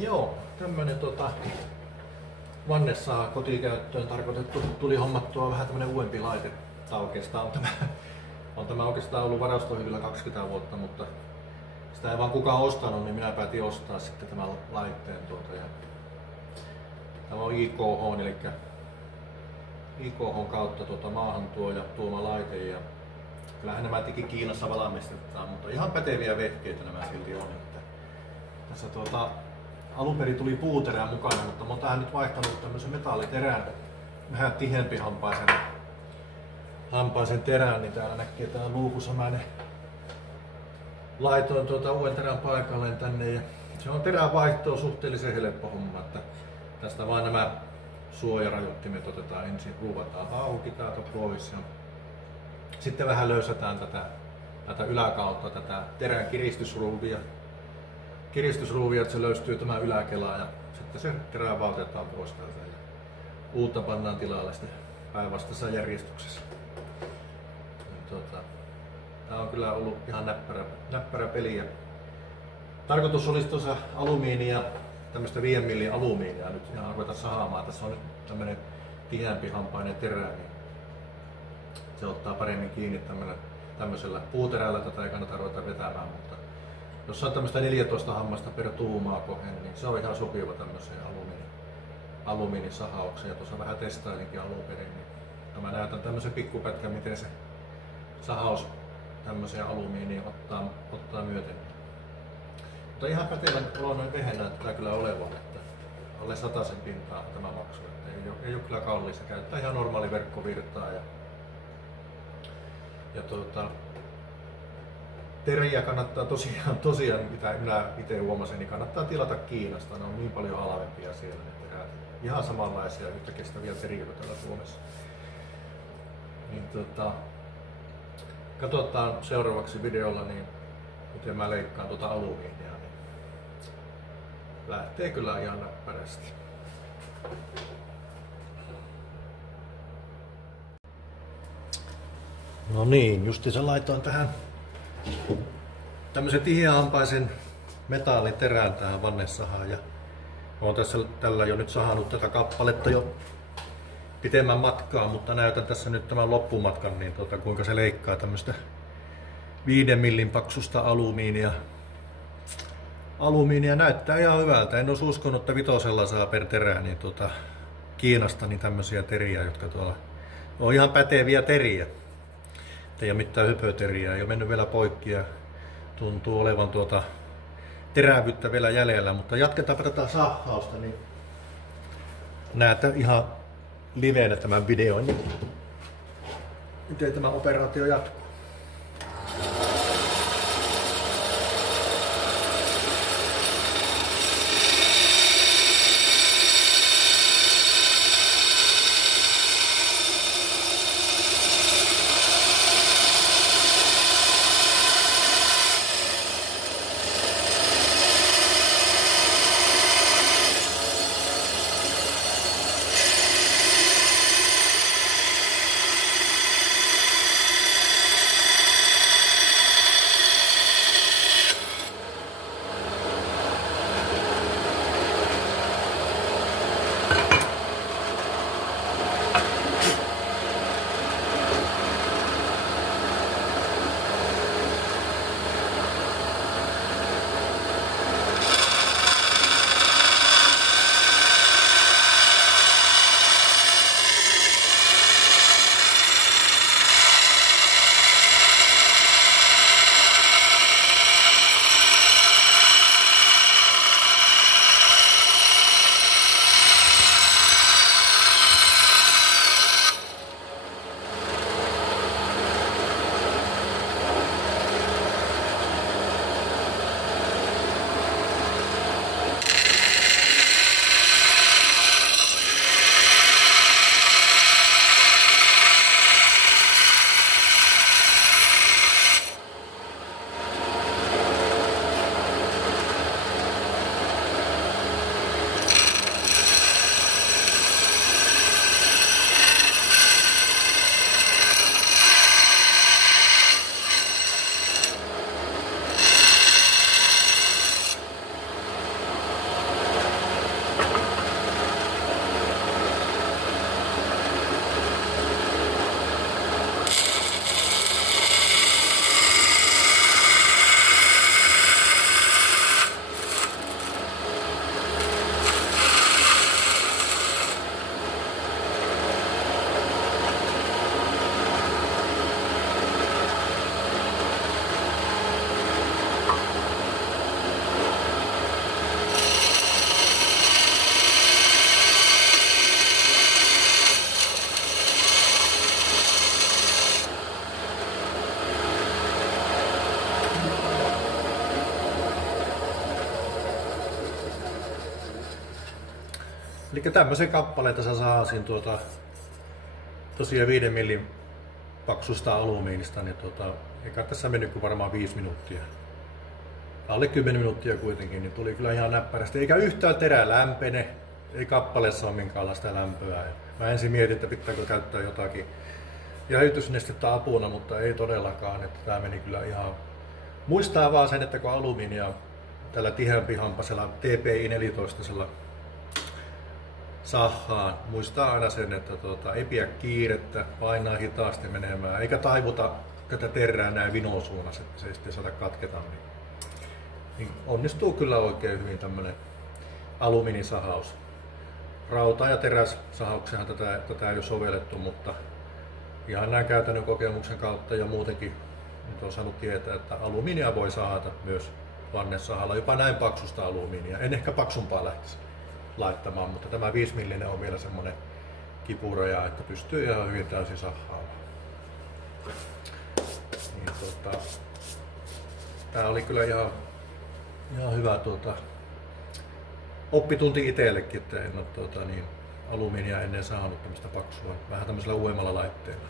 Joo, tämmönen vannesaha kotikäyttöön tarkoitettu, tuli hommattua vähän tämmönen uudempi laite. Tää oikeastaan on tämä oikeastaan ollut varastohyvillä 20 vuotta, mutta sitä ei vaan kukaan ostanut, niin minä päätin ostaa sitten tämän laitteen ja tämä on IKH, eli IKH kautta maahan tuoma laite, ja kyllähän nämä teki Kiinassa valmistetaan, mutta ihan päteviä vehkeitä nämä silti on. Että tässä alun perin tuli puuterää mukana, mutta mä oon tähän nyt vaihtanut tämmöisen metalliterän, vähän tihempi hampaisen terän, niin täällä näkee tää luukussa. Mä ne laitoin uuden terän paikalleen tänne, ja se on terän vaihtoa suhteellisen helppo homma, että tästä vaan nämä suojarajoittimet otetaan ensin, ruuvataan auki täältä pois ja sitten vähän löysätään tätä yläkautta tätä terän kiristysruuvia, että se löystyy tämä yläkela, ja sitten se terä vaan otetaan pois täältä ja uutta pannaan tilalle sitten päinvastaisessa järjestyksessä. Tää on kyllä ollut ihan näppärä peli. Tarkoitus olisi tuossa alumiinia, tämmöistä 5 millin alumiinia nyt ihan ruveta sahaamaan. Tässä on nyt tämmönen tiheämpi hampainen terä, niin se ottaa paremmin kiinni tämmöisellä puuterällä. Tätä ei kannata ruveta vetämään, mutta jos on tämmöistä 14 hammasta per tuumaa kohden, niin se on ihan sopiva tämmöiseen alumiinisahaukseen. Ja tuossa vähän testailinkin alun perin, niin mä näytän tämmöisen pikkupätkän, miten se sahaus tämmöiseen alumiiniin ottaa myöten. Mutta ihan pätevän oloinen vehe näyttää kyllä olevan, että alle 100 pintaa tämä maksu. Ei ole kyllä kallis, käyttää ihan normaali verkkovirtaa. Teriä kannattaa tosiaan, mitä minä itse huomasin, niin kannattaa tilata Kiinasta. Ne on niin paljon halvempia siellä ne terät. Ihan samanlaisia yhtä kestäviä teriä kuin täällä Suomessa. Niin katsotaan seuraavaksi videolla, niin miten mä leikkaan alumiinia. Niin lähtee kyllä ihan näppärästi. No niin, justiinsa laitoin tähän tämmöisen tiheähampaisen metalliterän tähän vannesahaan, ja olen tässä tällä jo nyt sahannut tätä kappaletta jo pitemmän matkaa, mutta näytän tässä nyt tämän loppumatkan, niin kuinka se leikkaa tämmöistä 5 millin paksusta alumiinia. Näyttää ihan hyvältä. En olisi uskonut, että 5 saa per terä, niin Kiinasta niin tämmöisiä teriä, jotka tuolla on ihan päteviä teriä. Ei ole mitään höpöteriä, ei ole mennyt vielä poikki ja tuntuu olevan terävyyttä vielä jäljellä, mutta jatketaanpa tätä sahausta, niin näette ihan liveenä tämän videon, niin miten tämä operaatio jatkuu. Eli tämmöisen kappaleita sä saasin tosiaan 5 millin paksusta alumiinista, niin eikä tässä mennyt kuin varmaan 5 minuuttia. Alle 10 minuuttia kuitenkin, niin tuli kyllä ihan näppärästi. Eikä yhtään terää lämpene, ei kappaleessa ole minkäänlaista lämpöä. Mä ensin mietin, että pitääkö käyttää jotakin jäähdytysnestettä apuna, mutta ei todellakaan. Että tää meni kyllä ihan... Muistaa vaan sen, että kun alumiinia tällä tiheämpihampaisella TPI 14 sahaan, muistaa aina sen, että ei pidä kiirettä, painaa hitaasti menemään, eikä taivuta tätä terää näin vinosuunnassa, että se ei sitten saada katketa. Niin onnistuu kyllä oikein hyvin tämmönen alumiinisahaus. Rauta- ja terässahauksehan tätä ei ole sovellettu, mutta ihan näin käytännön kokemuksen kautta ja muutenkin nyt on saanut tietää, että alumiinia voi sahata myös vannesahalla, jopa näin paksusta alumiinia. En ehkä paksumpaa lähtisi laittamaan, mutta tämä 5 millinen on vielä semmoinen kipuraja, että pystyy ihan hyvin täysin sahaamaan. Niin, tää oli kyllä ihan hyvä oppitunti itsellekin, että en ole alumiinia ennen saanut tämmöistä paksua, vähän tämmöisellä uudemmalla laitteella.